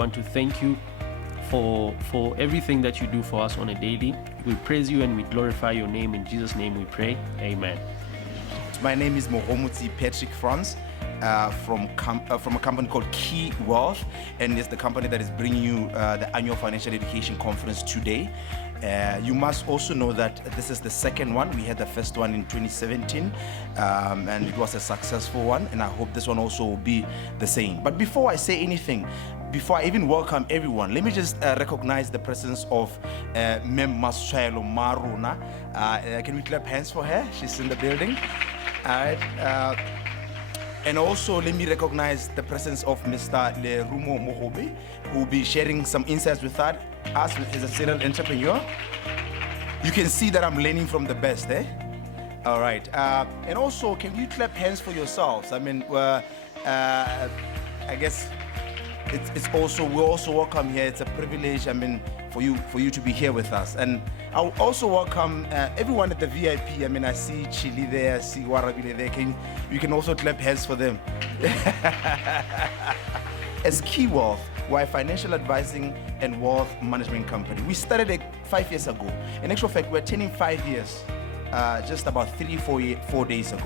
want to thank you for everything that you do for us on a daily. We praise you and we glorify your name. In Jesus' name we pray. Amen. My name is Mohomutsi Patrick Franz from a company called Key Wealth, and it's the company that is bringing you the annual financial education conference today. You must also know that this is the second one. We had the first one in 2017 and it was a successful one, and I hope this one also will be the same. But before I say anything, before I even welcome everyone, let me just recognize the presence of Mem Setshwaelo Maruna. Can we clap hands for her? She's in the building. All right. And also let me recognize the presence of Mr. Lerumo Mogobe, who will be sharing some insights with us as a serial entrepreneur. You can see that I'm learning from the best, eh? All right. And also, can you clap hands for yourselves? I mean, I guess it's also, we're also welcome here. It's a privilege, I mean, for you to be here with us. And I'll also welcome everyone at the VIP. I mean, I see Chili there, I see Warabile there. You can also clap hands for them. As Key Wealth, we're a financial advising and wealth management company. We started 5 years ago. In actual fact, we're turning 5 years just about 4 days ago.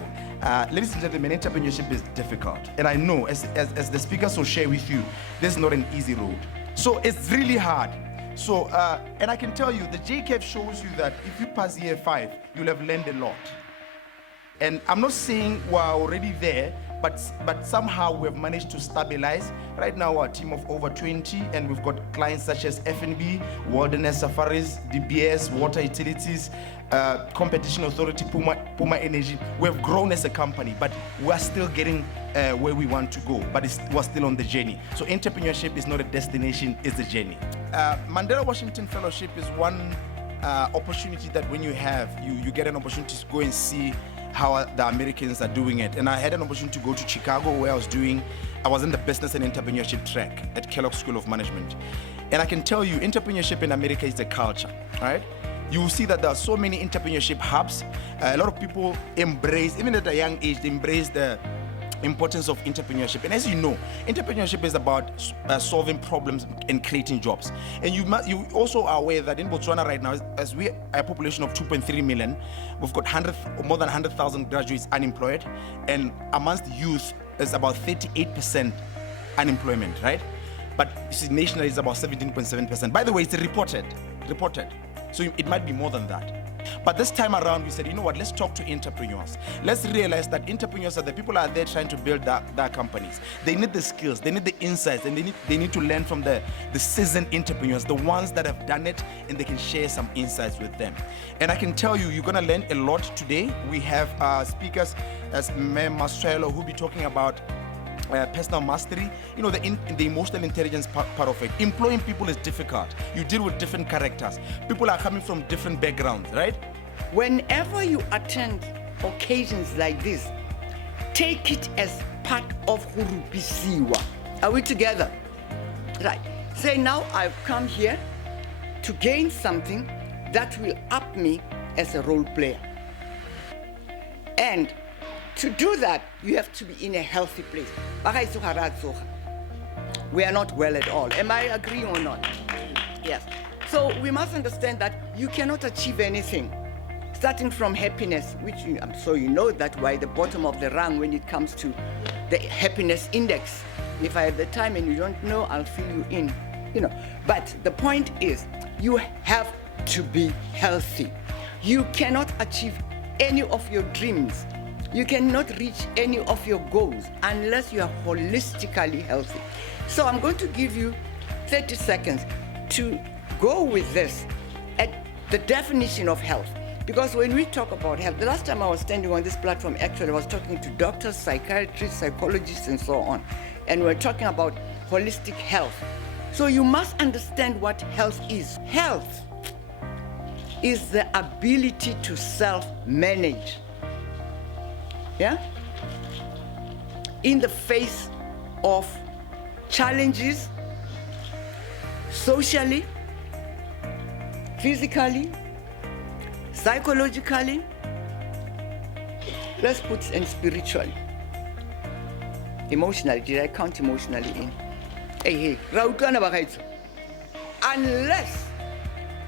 Ladies and gentlemen, entrepreneurship is difficult. And I know, as the speakers will share with you, this is not an easy road. So it's really hard. So, and I can tell you, the JCAP shows you that if you pass year 5, you'll have learned a lot. And I'm not saying we're already there, but somehow we have managed to stabilize. Right now, we're a team of over 20, and we've got clients such as FNB, Wilderness Safaris, DBS, Water Utilities, Competition Authority, Puma Energy. We have grown as a company, but we're still getting where we want to go, but we're still on the journey. So entrepreneurship is not a destination, it's a journey. Mandela Washington Fellowship is one opportunity that when you have, you get an opportunity to go and see how the Americans are doing it. And I had an opportunity to go to Chicago, where I was in the business and entrepreneurship track at Kellogg School of Management. And I can tell you, entrepreneurship in America is a culture, right? You will see that there are so many entrepreneurship hubs. A lot of people embrace, even at a young age, they embrace the importance of entrepreneurship. And as you know, entrepreneurship is about solving problems and creating jobs. And you also are aware that in Botswana right now, as we are a population of 2.3 million, we've got more than 100,000 graduates unemployed, and amongst youth is about 38% unemployment, right? But nationally it's about 17.7%. By the way, it's reported. So it might be more than that. But this time around, we said, you know what, let's talk to entrepreneurs. Let's realize that entrepreneurs are the people out there trying to build their companies. They need the skills, they need the insights, and they need to learn from the seasoned entrepreneurs, the ones that have done it, and they can share some insights with them. And I can tell you, you're going to learn a lot today. We have speakers as Mem Setshwaelo, who'll be talking about personal mastery, you know, the emotional intelligence part of it. Employing people is difficult. You deal with different characters. People are coming from different backgrounds, right? Whenever you attend occasions like this, take it as part of Hurubisiwa. Are we together? Right. Say, now I've come here to gain something that will up me as a role player. And to do that, you have to be in a healthy place. We are not well at all. Am I agreeing or not? Yes. So we must understand that you cannot achieve anything, starting from happiness, which I'm sure you know that we're at the bottom of the rung when it comes to the happiness index. If I have the time and you don't know, I'll fill you in. You know. But the point is, you have to be healthy. You cannot achieve any of your dreams. You cannot reach any of your goals unless you are holistically healthy. So I'm going to give you 30 seconds to go with this at the definition of health. Because when we talk about health, the last time I was standing on this platform, actually, I was talking to doctors, psychiatrists, psychologists, and so on. And we're talking about holistic health. So you must understand what health is. Health is the ability to self-manage. Yeah? In the face of challenges, socially, physically, psychologically, let's put in spiritually. Emotionally, did I count emotionally in? Hey, ra utlwana bagaetsho. Unless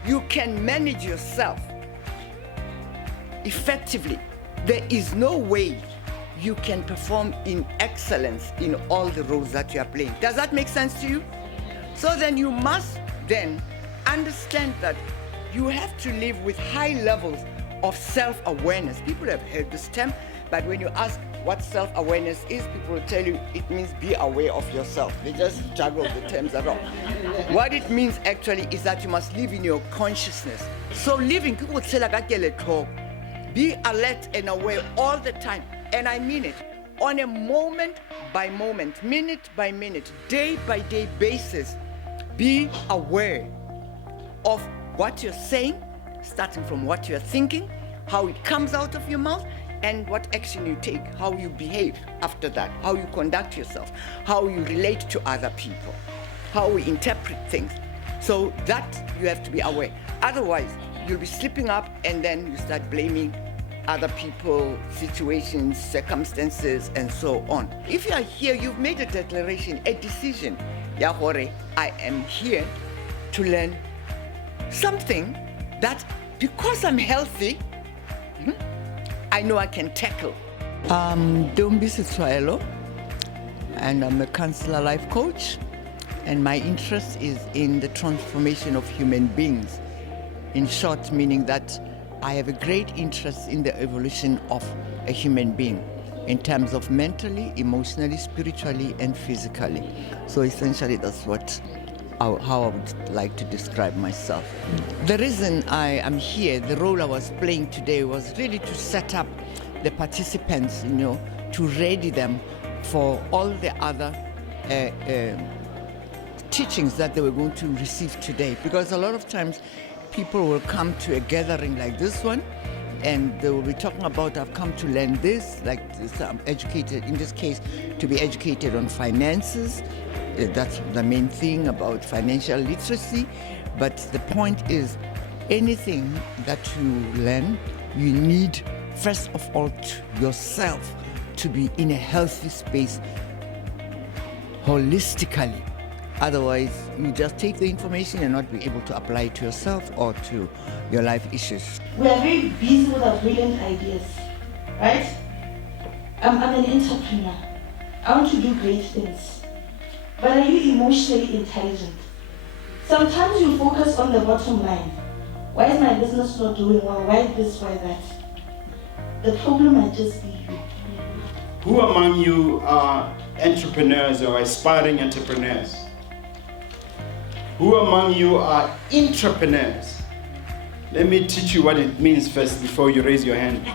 you can manage yourself effectively, there is no way you can perform in excellence in all the roles that you are playing. Does that make sense to you? So then you must then understand that you have to live with high levels of self-awareness. People have heard this term, but when you ask what self-awareness is, people will tell you it means be aware of yourself. They just juggle the terms around. What it means actually is that you must live in your consciousness. So living, people say like be alert and aware all the time. And I mean it, on a moment by moment, minute by minute, day by day basis. Be aware of what you're saying, starting from what you're thinking, how it comes out of your mouth, and what action you take, how you behave after that, how you conduct yourself, how you relate to other people, how we interpret things. So that you have to be aware. Otherwise, you'll be slipping up and then you start blaming other people, situations, circumstances, and so on. If you are here, you've made a declaration, a decision. Yahore, I am here to learn something that, because I'm healthy, I know I can tackle. Don't be Setshwaelo, and I'm a counselor life coach, and my interest is in the transformation of human beings. In short, meaning that I have a great interest in the evolution of a human being in terms of mentally, emotionally, spiritually, and physically. So essentially that's how I would like to describe myself. The reason I am here, the role I was playing today was really to set up the participants, to ready them for all the other teachings that they were going to receive today. Because a lot of times people will come to a gathering like this one and they will be talking about, I've come to learn this, like this, I'm educated, in this case, to be educated on finances. That's the main thing about financial literacy. But the point is, anything that you learn, you need, first of all, yourself to be in a healthy space holistically. Otherwise, you just take the information and not be able to apply it to yourself or to your life issues. We are very busy with our brilliant ideas, right? I'm an entrepreneur. I want to do great things. But are you emotionally intelligent? Sometimes you focus on the bottom line. Why is my business not doing well? Why this, why that? The problem might just be you. Who among you are entrepreneurs or aspiring entrepreneurs? Who among you are entrepreneurs? Let me teach you what it means first before you raise your hand.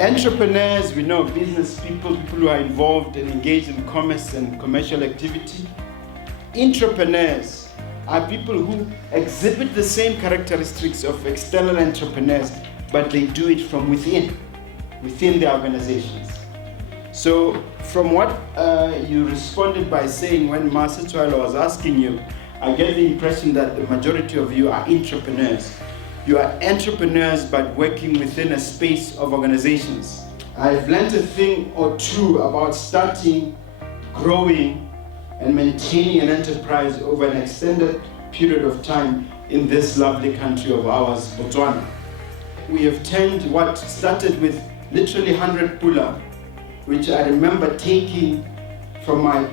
Entrepreneurs, we know business people who are involved and engaged in commerce and commercial activity. Entrepreneurs are people who exhibit the same characteristics of external entrepreneurs, but they do it from within their organizations. So from what you responded by saying when Setshwaelo was asking you, I get the impression that the majority of you are entrepreneurs. You are entrepreneurs but working within a space of organizations. I've learned a thing or two about starting, growing, and maintaining an enterprise over an extended period of time in this lovely country of ours, Botswana. We have turned what started with literally 100 pula, which I remember taking from my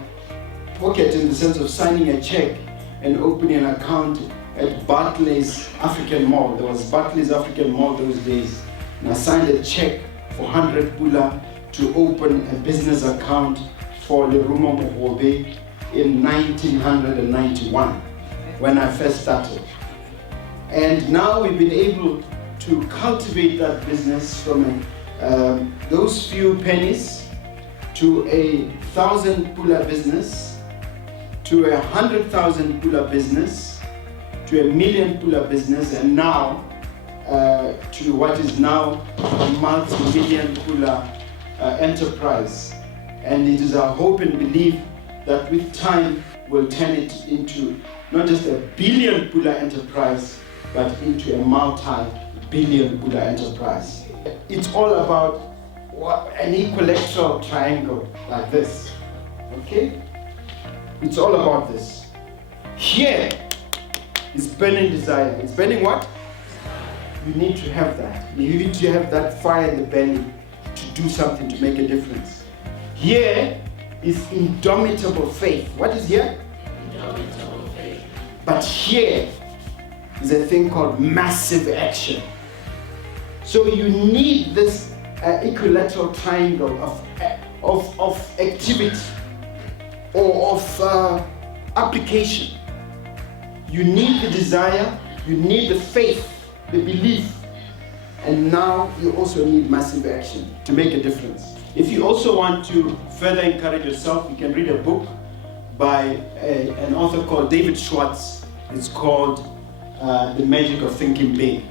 pocket in the sense of signing a check and opening an account at Barclays African Mall. There was Barclays African Mall those days. And I signed a check for 100 pula to open a business account for Lerumo Mogobe in 1991 when I first started. And now we've been able to cultivate that business from those few pennies to 1,000 pula business, to 100,000 pula business, to 1,000,000 pula business, and now to what is now a multi-million pula enterprise. And it is our hope and belief that with time we'll turn it into not just a billion pula enterprise, but into a multi-billion pula enterprise. It's all about an equilateral triangle like this, okay? It's all about this. Here is burning desire. It's burning what? You need to have that. You need to have that fire in the belly to do something, to make a difference. Here is indomitable faith. What is here? Indomitable faith. But here is a thing called massive action. So you need this equilateral triangle of activity or of application. You need the desire, you need the faith, the belief, and now you also need massive action to make a difference. If you also want to further encourage yourself, you can read a book by an author called David Schwartz. It's called The Magic of Thinking Big.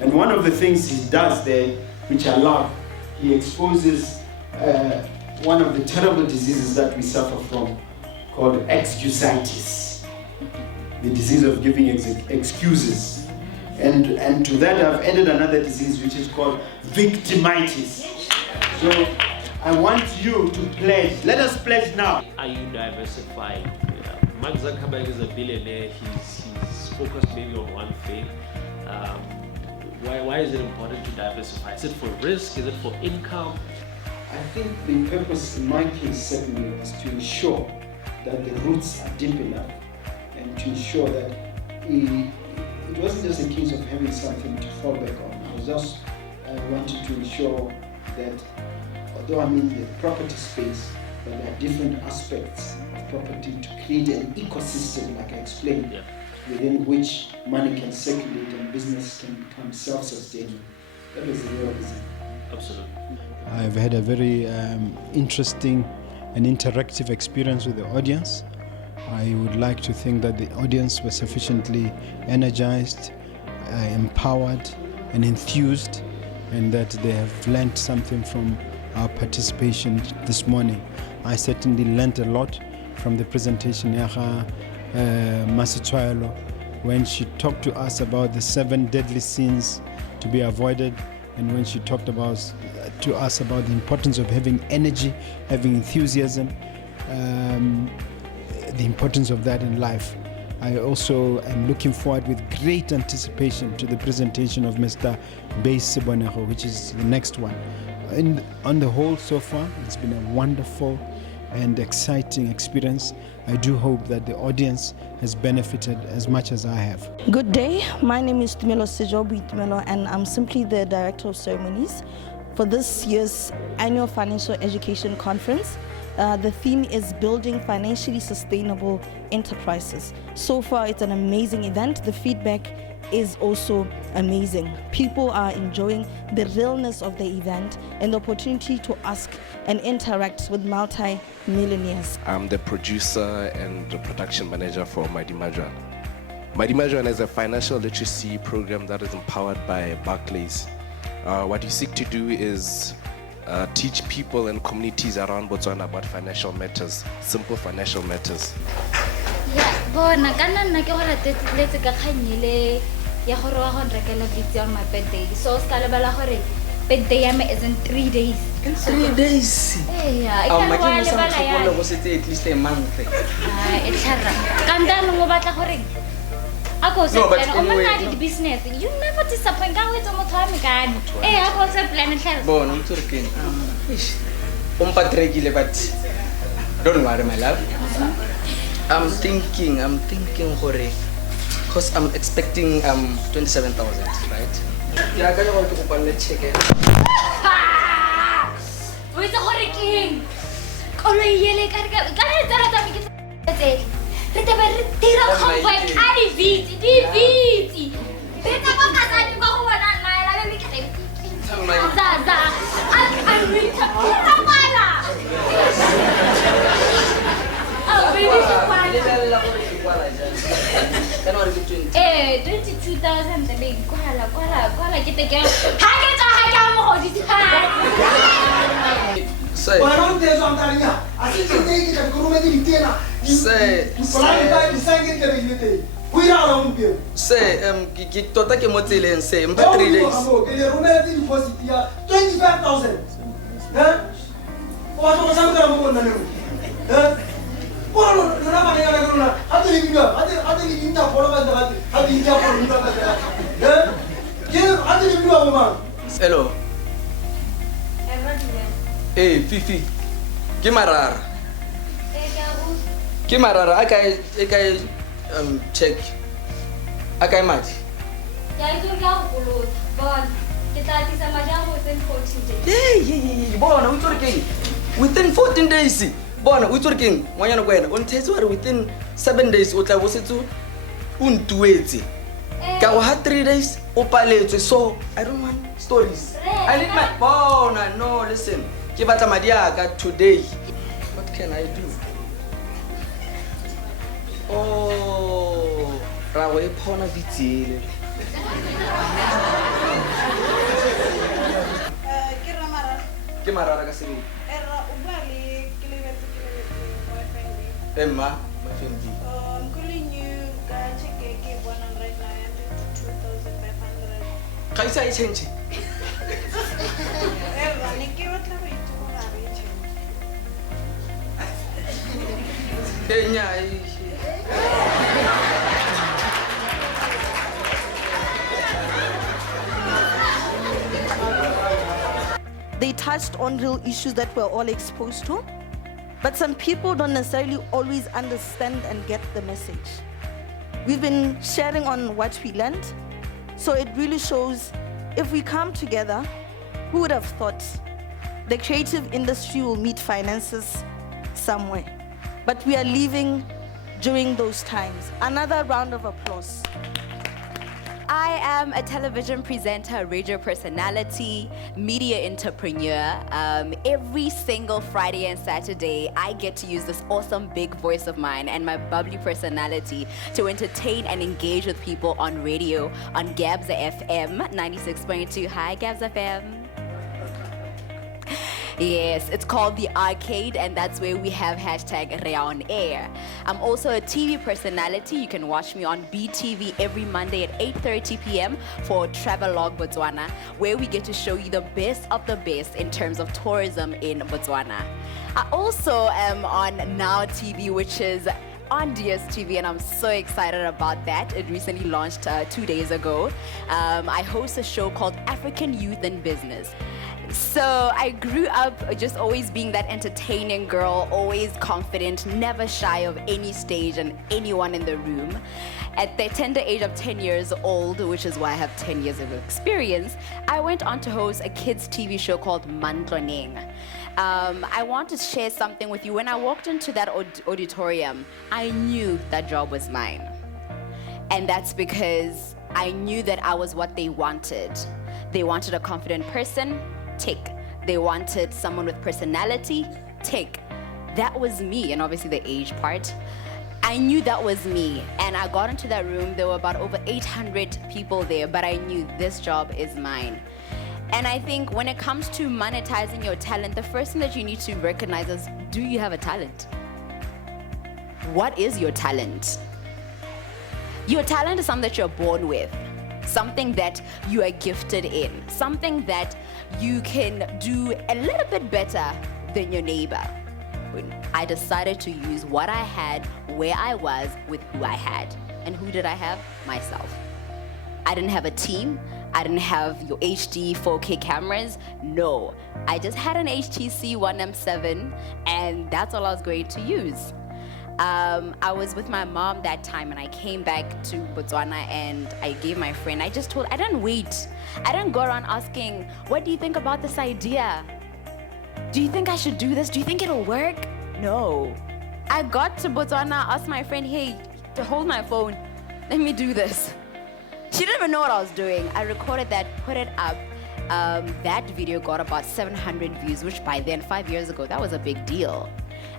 And one of the things he does there, which I love, he exposes one of the terrible diseases that we suffer from, called excusitis, the disease of giving excuses. And to that I've added another disease which is called victimitis. So I want you to pledge. Let us pledge now. Are you diversifying? Mark Zuckerberg is a billionaire. He's focused maybe on one thing. Why is it important to diversify? Is it for risk? Is it for income? I think the purpose in my case certainly was to ensure that the roots are deep enough and to ensure that it wasn't just a case of having something to fall back on. I was just wanted to ensure that although I'm in the property space, that there are different aspects of property to create an ecosystem, like I explained, within which money can circulate and business can become self-sustaining. That was the real reason. Absolutely. I've had a very interesting and interactive experience with the audience. I would like to think that the audience was sufficiently energized, empowered and enthused, and that they have learned something from our participation this morning. I certainly learned a lot from the presentation of Setshwaelo when she talked to us about the 7 deadly sins to be avoided, and when she talked to us about the importance of having energy, having enthusiasm, the importance of that in life. I also am looking forward with great anticipation to the presentation of Mr. Sebonego, which is the next one. On the whole, so far, it's been a wonderful and exciting experience. I do hope that the audience has benefited as much as I have. Good day, my name is Tumelo Sejobu, and I'm simply the Director of Ceremonies for this year's annual Financial Education Conference. The theme is Building Financially Sustainable Enterprises. So far, it's an amazing event. The feedback is also amazing. People are enjoying the realness of the event and the opportunity to ask and interact with multi-millionaires. I'm the producer and the production manager for Maitisong. Maitisong is a financial literacy program that is empowered by Barclays. What we seek to do is teach people and communities around Botswana about financial matters, simple financial matters. Bona kana nna ke gore letse ka kganyele ya gore wa go rekela bitse on my birthday. So ska lebala gore birthday ya me is in 3 days. In 3 days. Yeah, I can't go at least a month. E tshara. Kanda no batla gore No, but anyway, the business. You never disappoint. Can't wait to plan. I go to plan it. Bon, I'm talking. Regile, but don't worry, my love. I'm thinking, Hore, because I'm expecting 27,000, right? Yeah, I want to open the check. Wait a hurricane. Come here, Eh, 22,000 the big koala get the girl. Say, tota ke mo tseleng se mpa 3 days. Le romela deposit ya 25,000. Wa go sa mo mo nna le. Hello. Hey, Fifi. Ke marara. Ke marara. I check. I mati. Hey, bona o tsore keng? Within 14 days. Bona o tsore keng? Ngwanyana go wena. O ntshetse hore within 7 days o tla bo setse o ntuetse. Ka go ha 3 days o paletswe, so I don't want stories. I need my bona. No, listen. Ke batla madi aka today. What can I do? Oh, ra go ipona bitsile. Ke marara ka seng. Emma, my friend. I'm calling you. Check it. One right now. I am 2,500. Ka isa I change. They touched on real issues that we're all exposed to, but some people don't necessarily always understand and get the message. We've been sharing on what we learned, so it really shows if we come together, who would have thought the creative industry will meet finances somewhere? But we are living during those times. Another round of applause. I am a television presenter, radio personality, media entrepreneur. Every single Friday and Saturday, I get to use this awesome big voice of mine and my bubbly personality to entertain and engage with people on radio on Gabza FM 96.2. Hi, Gabza FM. Yes, it's called The Arcade, and that's where we have #ReOnAir. I'm also a TV personality. You can watch me on BTV every Monday at 8:30 p.m. for Travelogue Botswana, where we get to show you the best of the best in terms of tourism in Botswana. I also am on Now TV, which is on DSTV, and I'm so excited about that. It recently launched 2 days ago. I host a show called African Youth in Business. So I grew up just always being that entertaining girl, always confident, never shy of any stage and anyone in the room. At the tender age of 10 years old, which is why I have 10 years of experience, I went on to host a kids' TV show called Monetizing. I want to share something with you. When I walked into that auditorium, I knew that job was mine. And that's because I knew that I was what they wanted. They wanted a confident person, tick. They wanted someone with personality, tick. That was me, and obviously the age part. I knew that was me, and I got into that room. There were about over 800 people there, but I knew this job is mine. And I think when it comes to monetizing your talent, the first thing that you need to recognize is, do you have a talent? What is your talent? Your talent is something that you're born with, something that you are gifted in, something that you can do a little bit better than your neighbor. I decided to use what I had, where I was, with who I had. And who did I have? Myself. I didn't have a team. I didn't have your HD 4K cameras. No, I just had an HTC 1M7, and that's all I was going to use. I was with my mom that time, and I came back to Botswana, and I gave my friend, I didn't wait. I didn't go around asking, what do you think about this idea? Do you think I should do this? Do you think it'll work? No. I got to Botswana, asked my friend, hey, to hold my phone, let me do this. She didn't even know what I was doing. I recorded that, put it up. That video got about 700 views, which by then, 5 years ago, that was a big deal.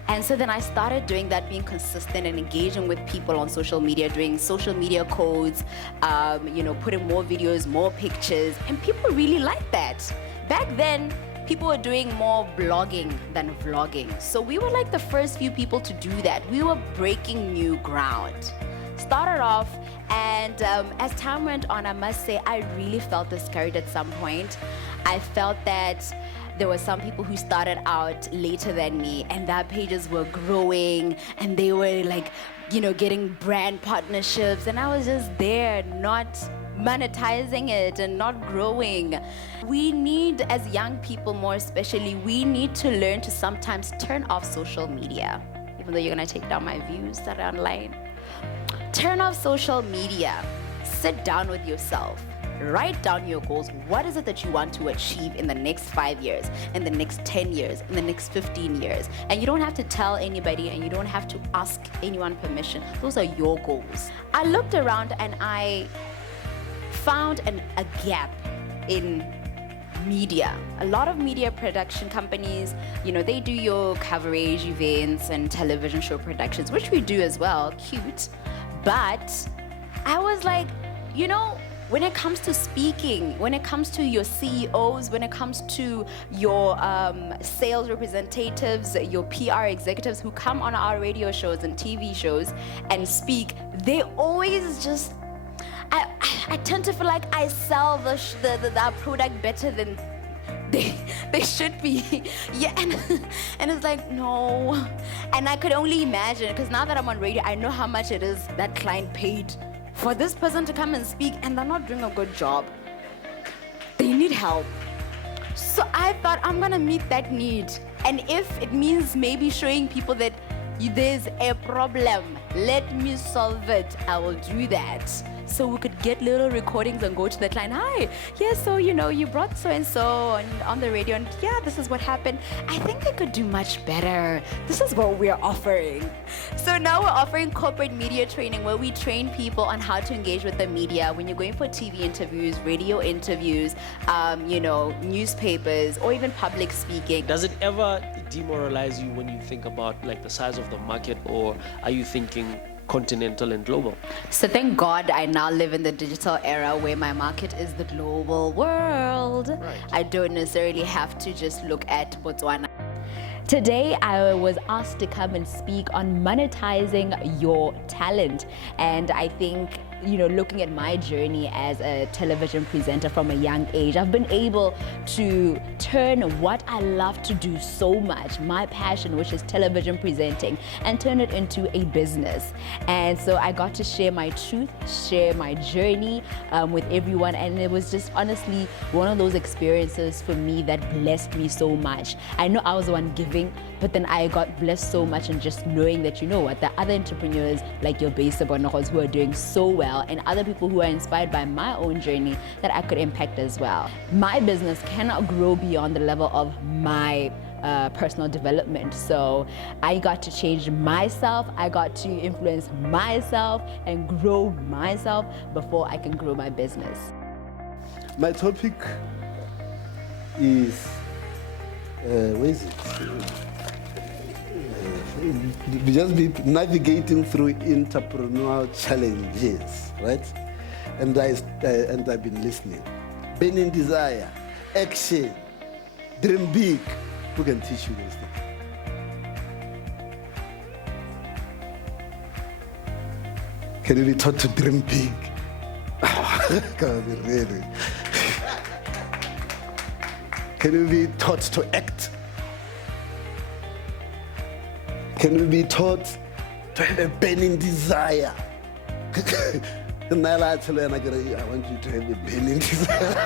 And so then I started doing that, being consistent and engaging with people on social media, doing social media codes, putting more videos, more pictures, and people really liked that. Back then, people were doing more blogging than vlogging. So we were like the first few people to do that. We were breaking new ground. started off, and as time went on, I must say, I really felt discouraged at some point. I felt that there were some people who started out later than me, and their pages were growing, and they were like, getting brand partnerships, and I was just there, not monetizing it and not growing. We need, as young people more especially, we need to learn to sometimes turn off social media, even though you're gonna take down my views that are online. Turn off social media, sit down with yourself, write down your goals. What is it that you want to achieve in the next 5 years, in the next 10 years, in the next 15 years? And you don't have to tell anybody, and you don't have to ask anyone permission. Those are your goals. I looked around and I found a gap in media. A lot of media production companies, they do your coverage events and television show productions, which we do as well, cute. But I was like, when it comes to speaking, when it comes to your CEOs, when it comes to your sales representatives, your PR executives who come on our radio shows and TV shows and speak, they always just, I tend to feel like I sell the product better than they should be. Yeah, and it's like, no. And I could only imagine, because now that I'm on radio, I know how much it is that client paid for this person to come and speak, and they're not doing a good job. They need help. So I thought, I'm gonna meet that need. And if it means maybe showing people that there's a problem, let me solve it, I will do that. So we could get little recordings and go to the client, hi, yeah, so you brought so-and-so on the radio, and yeah, this is what happened. I think I could do much better. This is what we're offering. So now we're offering corporate media training, where we train people on how to engage with the media when you're going for TV interviews, radio interviews, newspapers, or even public speaking. Does it ever demoralize you when you think about like the size of the market, or are you thinking continental and global? So thank God I now live in the digital era where my market is the global world. Right. I don't necessarily have to just look at Botswana. Today, I was asked to come and speak on monetizing your talent. And I think, looking at my journey as a television presenter from a young age, I've been able to turn what I love to do so much, my passion, which is television presenting, and turn it into a business. And so I got to share my truth, share my journey with everyone. And it was just honestly one of those experiences for me that blessed me so much. I know I was the one giving, but then I got blessed so much in just knowing that, there are other entrepreneurs like your Sebonego who are doing so well, and other people who are inspired by my own journey that I could impact as well. My business cannot grow beyond the level of my personal development. So I got to change myself, I got to influence myself and grow myself before I can grow my business. My topic is, where is it? Just be navigating through entrepreneurial challenges, right? And I've been listening. Burning desire, action, dream big. Who can teach you those things? Can you be taught to dream big? God, really? Can you be taught to act? Can we be taught to have a burning desire? I want you to have a burning desire.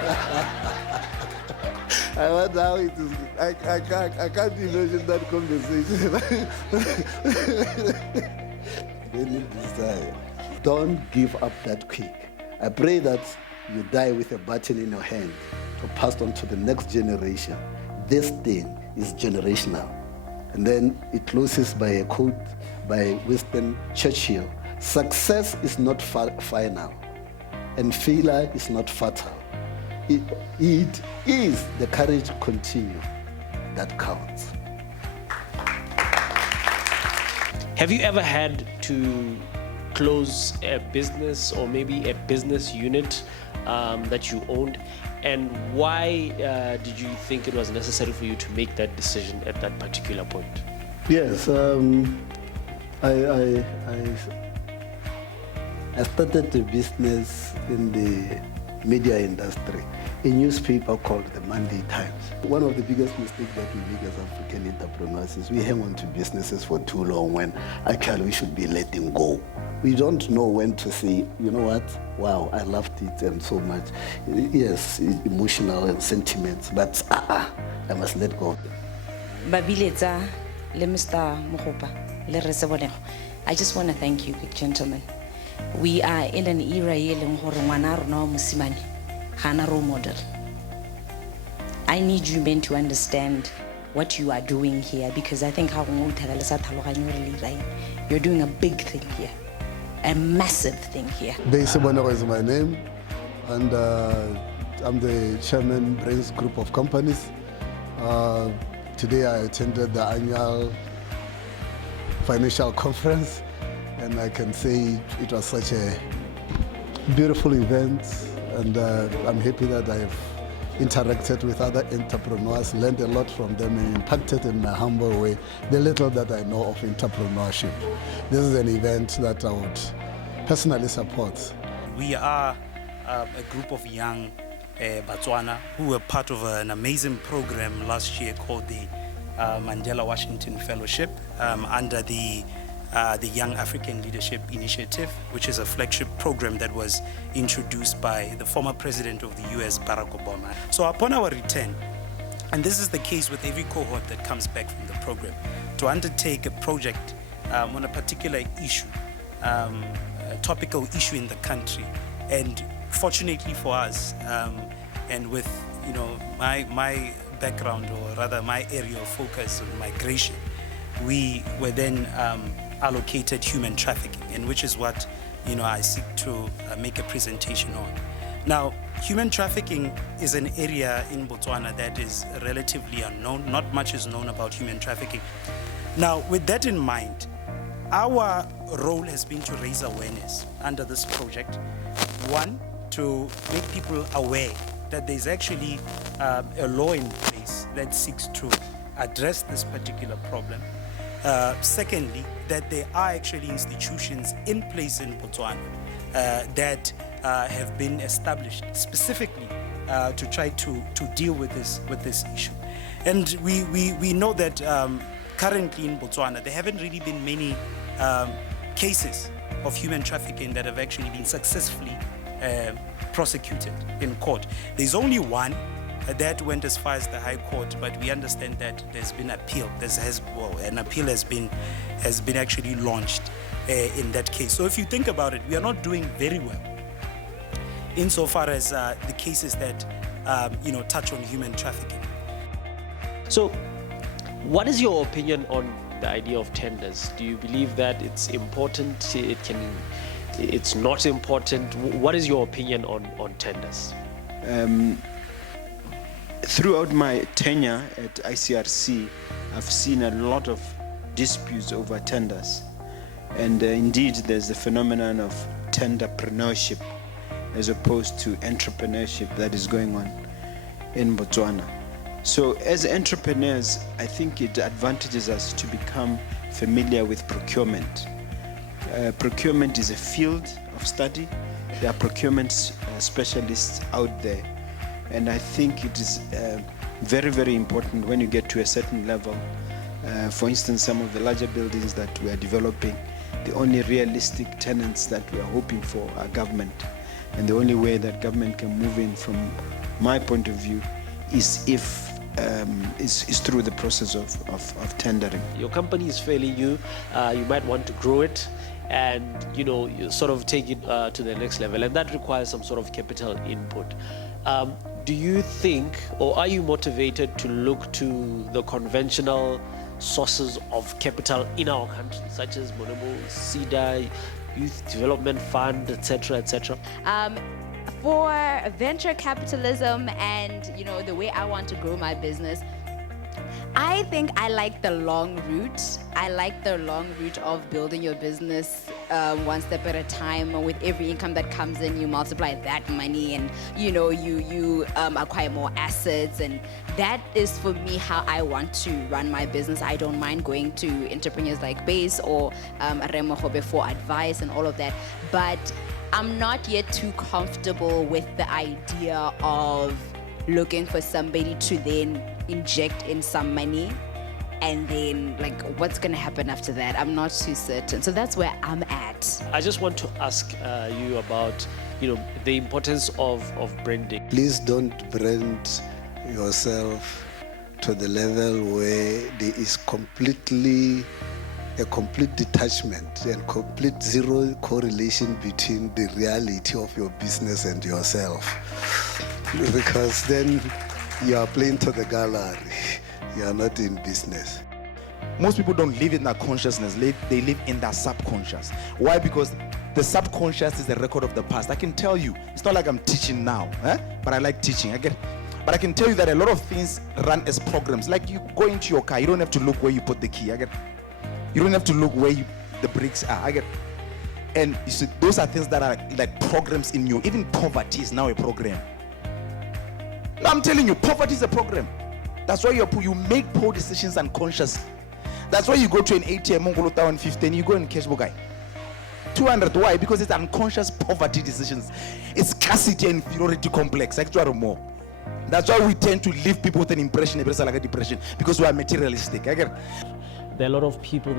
I wonder how it is. I can't imagine that conversation. Burning desire. Don't give up that quick. I pray that you die with a baton in your hand to pass on to the next generation. This thing is generational. And then it closes by a quote by Winston Churchill. Success is not final, and failure is not fatal. It is the courage to continue that counts. Have you ever had to close a business or maybe a business unit that you owned? And why did you think it was necessary for you to make that decision at that particular point? Yes, I started a business in the media industry, a newspaper called the Monday Times. One of the biggest mistakes that we make as African entrepreneurs is we hang on to businesses for too long when actually we should be letting go. We don't know when to say, you know what, wow, I loved it and so much. Yes, emotional and sentiments, but I must let go. Babiletsa, le Mr. Mogobe, le re Sebonego. I just want to thank you, big gentlemen. We are in an era yeleng hore ngwana rona wa mosimane hana role model. I need you men to understand what you are doing here, because I think you're doing a big thing here, a massive thing here. Sebonego is my name, and I'm the chairman Brains Group of Companies. Today I attended the annual financial conference, and I can say it was such a beautiful event, and I'm happy that I've interacted with other entrepreneurs, learned a lot from them, and impacted in my humble way the little that I know of entrepreneurship. This is an event that I would personally support. We are a group of young Botswana who were part of an amazing program last year called the Mandela Washington Fellowship under the Young African Leadership Initiative, which is a flagship program that was introduced by the former president of the US, Barack Obama. So upon our return, and this is the case with every cohort that comes back from the program, to undertake a project on a particular issue, a topical issue in the country. And fortunately for us, and with my background, or rather my area of focus on migration, we were then allocated human trafficking, and which is what I seek to make a presentation on. Now, human trafficking is an area in Botswana that is relatively unknown. Not much is known about human trafficking. Now, with that in mind, our role has been to raise awareness under this project. One, to make people aware that there's actually a law in place that seeks to address this particular problem. Secondly, that there are actually institutions in place in Botswana that have been established specifically to try to deal with this issue. And we know that currently in Botswana there haven't really been many cases of human trafficking that have actually been successfully prosecuted in court. There's only one that went as far as the High Court, but we understand that there's been appeal. An appeal has been actually launched in that case. So if you think about it, we are not doing very well insofar as the cases that touch on human trafficking. So, what is your opinion on the idea of tenders? Do you believe that it's important? It's not important? What is your opinion on tenders? Throughout my tenure at ICRC, I've seen a lot of disputes over tenders. And indeed, there's the phenomenon of tenderpreneurship as opposed to entrepreneurship that is going on in Botswana. So as entrepreneurs, I think it advantages us to become familiar with procurement. Procurement is a field of study. There are procurement specialists out there. And I think it is very, very important when you get to a certain level. For instance, some of the larger buildings that we are developing, the only realistic tenants that we are hoping for are government. And the only way that government can move in, from my point of view, is through the process of tendering. Your company is fairly new. You might want to grow it and you sort of take it to the next level, and that requires some sort of capital input. Do you think, or are you motivated to look to the conventional sources of capital in our country, such as Monomo, SIDA, Youth Development Fund, etc., etc.? For venture capitalism and the way I want to grow my business, I think I like the long route. I like the long route of building your business one step at a time. With every income that comes in, you multiply that money, and you acquire more assets, and that is for me how I want to run my business. I don't mind going to entrepreneurs like Base or Lerumo Mogobe for advice and all of that, but I'm not yet too comfortable with the idea of looking for somebody to then inject in some money and then like what's going to happen after that. I'm not too certain. So that's where I'm at. I just want to ask you about, the importance of branding. Please don't brand yourself to the level where there is a complete detachment and complete zero correlation between the reality of your business and yourself. Because then you are playing to the gallery. You are not in business. Most people don't live in that consciousness. They live in that subconscious. Why? Because the subconscious is the record of the past. I can tell you, it's not like I'm teaching now, but I like teaching. But I can tell you that a lot of things run as programs. Like you go into your car, you don't have to look where you put the key. You don't have to look where the brakes are. And you see, those are things that are like programs in you. Even poverty is now a program. No, I'm telling you, poverty is a program. That's why you make poor decisions unconsciously. That's why you go to an ATM, Mongolo Town 15, you go and cash book guy. 200, why? Because it's unconscious poverty decisions. It's scarcity and inferiority complex. Actually more. That's why we tend to leave people with an impression, like a depression, because we are materialistic. There are a lot of people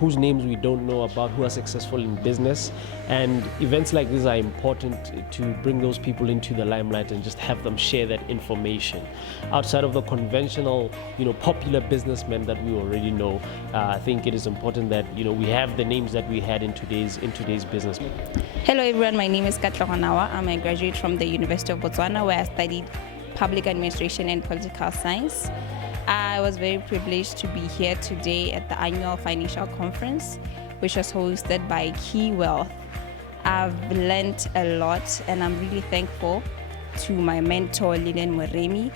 whose names we don't know about who are successful in business, and events like this are important to bring those people into the limelight and just have them share that information. Outside of the conventional, popular businessmen that we already know, I think it is important that we have the names that we had in today's business. Hello everyone, my name is Katla Honawa. I'm a graduate from the University of Botswana, where I studied public administration and political science. I was very privileged to be here today at the annual financial conference, which was hosted by Key Wealth. I've learned a lot, and I'm really thankful to my mentor, Lilian Moremi,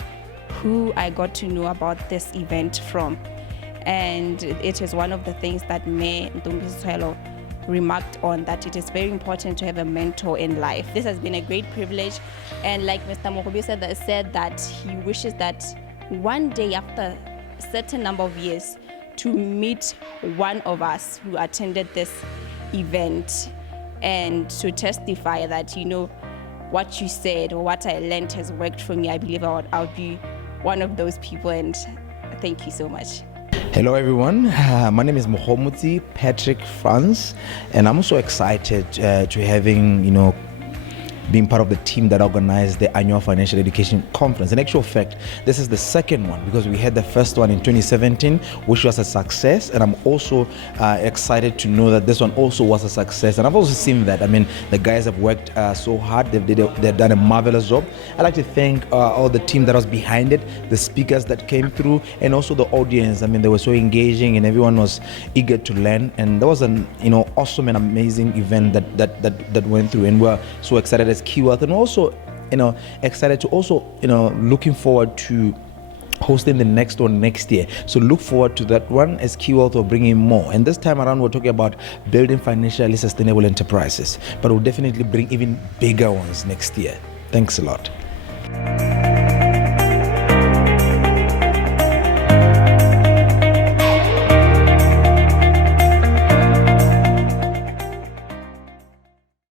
who I got to know about this event from. And it is one of the things that me, Setshwaelo, remarked on, that it is very important to have a mentor in life. This has been a great privilege, and like Mr. Mogobe said that he wishes that one day, after a certain number of years, to meet one of us who attended this event and to testify that, what you said or what I learned has worked for me. I believe I'll be one of those people, and thank you so much. Hello everyone, my name is Mohomuti Patrick Franz, and I'm so excited to having, being part of the team that organized the annual financial education conference. In actual fact, this is the second one, because we had the first one in 2017, which was a success, and I'm also excited to know that this one also was a success. And I've also seen that, the guys have worked so hard. They've done a marvelous job. I'd like to thank all the team that was behind it, the speakers that came through, and also the audience. They were so engaging, and everyone was eager to learn. And there was an awesome and amazing event that went through, and we're so excited as Key Wealth, and also excited to also looking forward to hosting the next one next year. So look forward to that one, as Key Wealth will bring in more. And this time around we're talking about building financially sustainable enterprises, but we'll definitely bring even bigger ones next year. Thanks a lot.